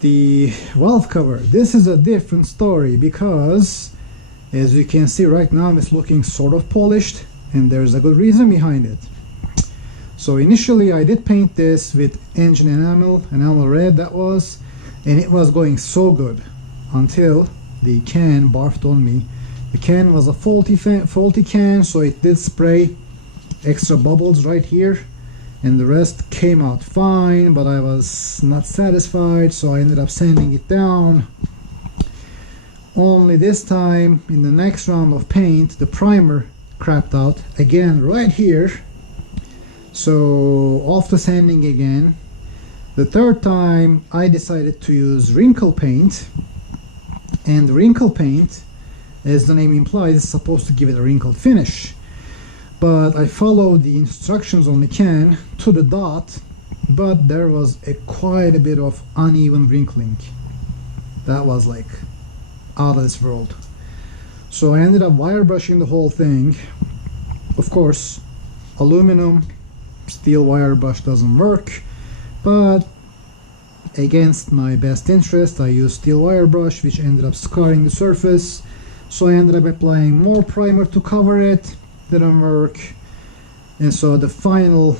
the valve cover. This is a different story because, as you can see right now, it's looking sort of polished, and there's a good reason behind it. So initially I did paint this with engine enamel red that was, and it was going so good until the can barfed on me. The can was a faulty can, so it did spray extra bubbles right here, and the rest came out fine, but I was not satisfied, so I ended up sanding it down. Only this time, in the next round of paint, the primer crapped out again right here. So off the sanding again. The third time I decided to use wrinkle paint, and wrinkle paint, as the name implies, is supposed to give it a wrinkled finish. But I followed the instructions on the can to the dot, but there was quite a bit of uneven wrinkling. That was like out of this world. So I ended up wire brushing the whole thing. Of course, aluminum steel wire brush doesn't work, but against my best interest I used steel wire brush, which ended up scarring the surface. So I ended up applying more primer to cover it. Didn't work, and so the final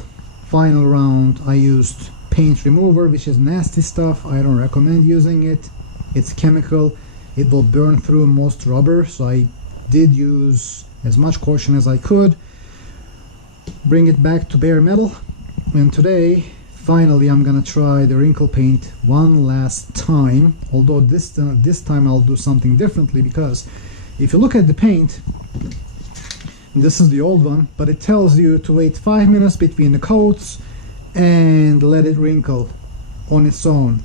round I used paint remover, which is nasty stuff. I don't recommend using it. It's chemical. It will burn through most rubber, so I did use as much caution as I could. Bring it back to bare metal, and today finally I'm gonna try the wrinkle paint one last time, although this time I'll do something differently, because if you look at the paint, this is the old one, but it tells you to wait 5 minutes between the coats and let it wrinkle on its own.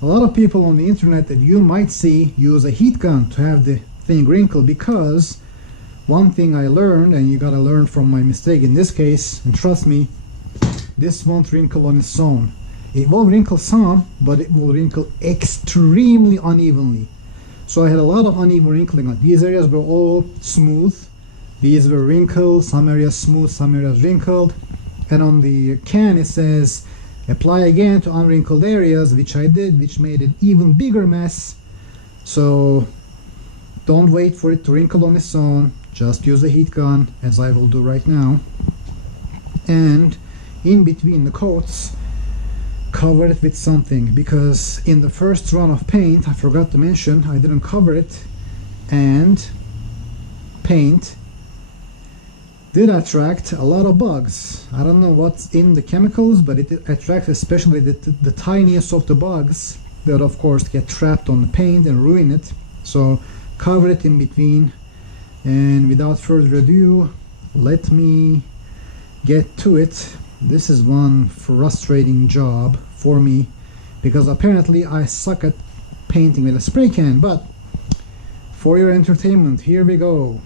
A lot of people on the internet that you might see use a heat gun to have the thing wrinkle, because one thing I learned, and you gotta learn from my mistake in this case, and trust me, this won't wrinkle on its own. It will wrinkle some, but it will wrinkle extremely unevenly. So I had a lot of uneven wrinkling. Like these areas were all smooth, these were wrinkled, some areas smooth, some areas wrinkled, and on the can it says apply again to unwrinkled areas, which I did, which made an even bigger mess. So don't wait for it to wrinkle on its own, just use a heat gun, as I will do right now, and in between the coats cover it with something, because in the first run of paint, I forgot to mention, I didn't cover it, and paint did attract a lot of bugs. I don't know what's in the chemicals, but it attracts especially the tiniest of the bugs that of course get trapped on the paint and ruin it. So cover it in between, and without further ado, let me get to it. This is one frustrating job for me, because apparently I suck at painting with a spray can, but for your entertainment, here we go.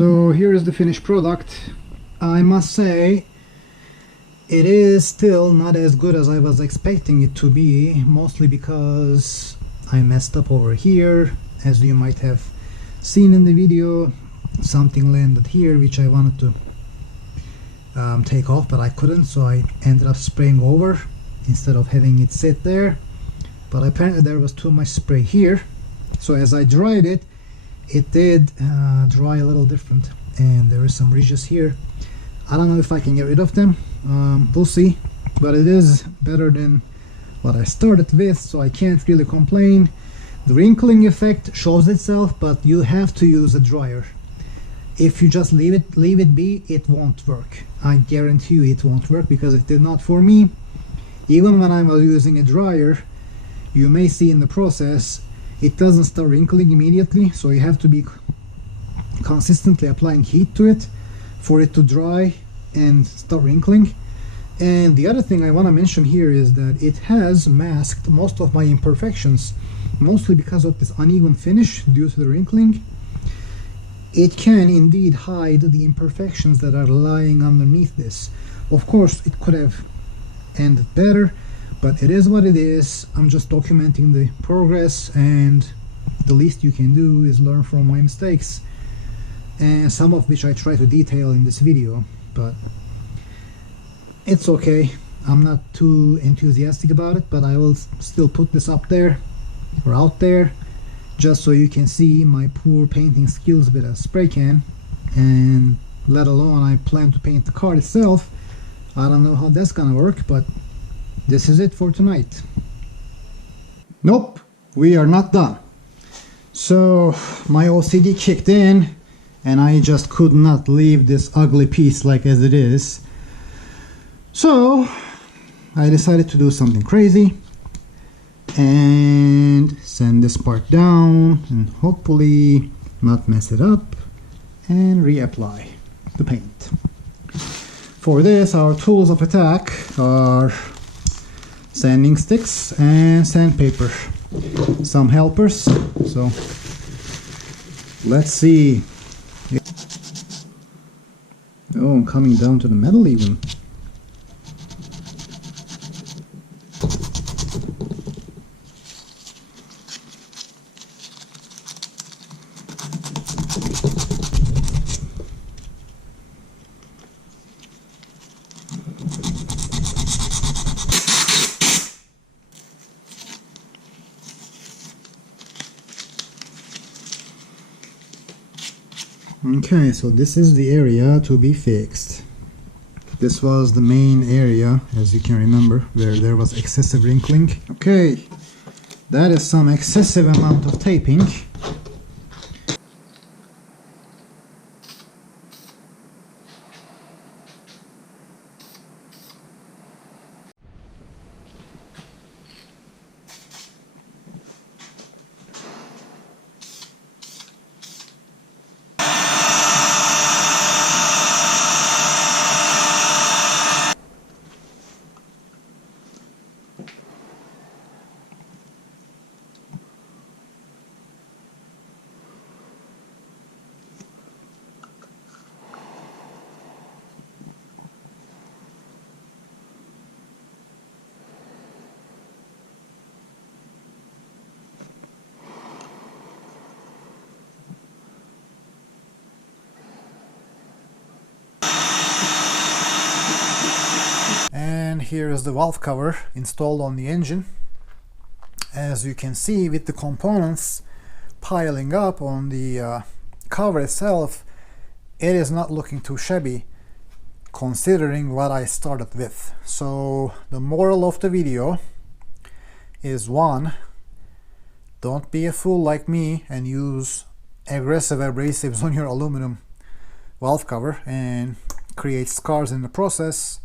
So here is the finished product. I must say it is still not as good as I was expecting it to be, mostly because I messed up over here. As you might have seen in the video, something landed here which I wanted to take off, but I couldn't, so I ended up spraying over instead of having it sit there. But apparently there was too much spray here, so as I dried it, it did dry a little different, and there is some ridges here. I don't know if I can get rid of them. We'll see, but it is better than what I started with, so I can't really complain. The wrinkling effect shows itself, but you have to use a dryer. If you just leave it be, it won't work. I guarantee you it won't work, because it did not for me. Even when I was using a dryer, you may see in the process it doesn't start wrinkling immediately, so you have to be consistently applying heat to it for it to dry and start wrinkling. And the other thing I want to mention here is that it has masked most of my imperfections, mostly because of this uneven finish due to the wrinkling. It can indeed hide the imperfections that are lying underneath this. Of course, it could have ended better, but it is what it is. I'm just documenting the progress, and the least you can do is learn from my mistakes, and some of which I try to detail in this video, but it's okay. I'm not too enthusiastic about it, but I will still put this up there or out there just so you can see my poor painting skills with a spray can, and let alone I plan to paint the card itself. I don't know how that's gonna work, but this is it for tonight. Nope, we are not done. So my OCD kicked in, and I just could not leave this ugly piece like as it is. So I decided to do something crazy and sand this part down and hopefully not mess it up, and reapply the paint. For this, our tools of attack are sanding sticks and sandpaper, some helpers. So let's see. Oh, I'm coming down to the metal even. Okay, so this is the area to be fixed. This was the main area, as you can remember, where there was excessive wrinkling. Okay, that is some excessive amount of taping. And here is the valve cover installed on the engine. As you can see, with the components piling up on the cover itself, it is not looking too shabby considering what I started with. So the moral of the video is, one, don't be a fool like me and use aggressive abrasives on your aluminum valve cover and create scars in the process.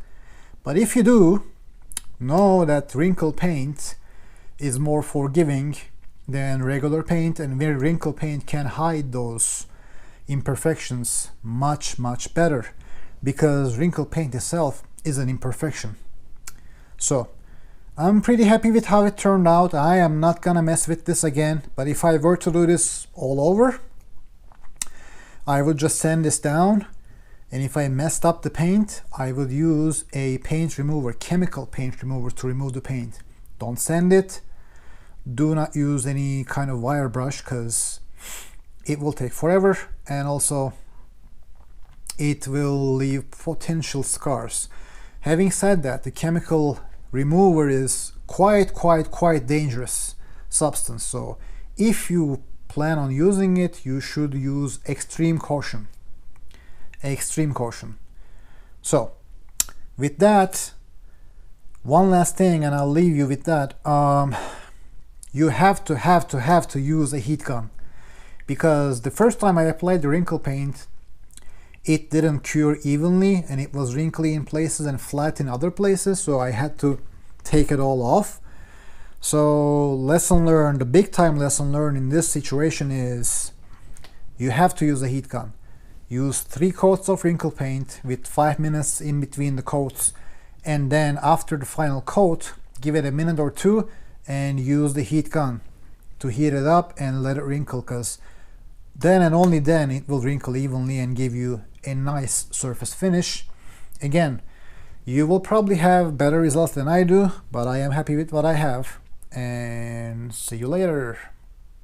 But if you do, know that wrinkle paint is more forgiving than regular paint, and where wrinkle paint can hide those imperfections much better, because wrinkle paint itself is an imperfection. So I'm pretty happy with how it turned out. I am not gonna mess with this again, but if I were to do this all over, I would just sand this down, and if I messed up the paint, I would use a paint remover, chemical paint remover, to remove the paint. Don't sand it. Do not use any kind of wire brush because it will take forever, and also it will leave potential scars. Having said that, the chemical remover is quite dangerous substance, so if you plan on using it, you should use extreme caution. So with that, one last thing, and I'll leave you with that. You have to use a heat gun, because the first time I applied the wrinkle paint, it didn't cure evenly and it was wrinkly in places and flat in other places, so I had to take it all off. So lesson learned, the big time lesson learned in this situation is you have to use a heat gun. Use 3 coats of wrinkle paint with 5 minutes in between the coats, and then after the final coat, give it a minute or two and use the heat gun to heat it up and let it wrinkle, because then and only then it will wrinkle evenly and give you a nice surface finish. Again, you will probably have better results than I do, but I am happy with what I have, and see you later.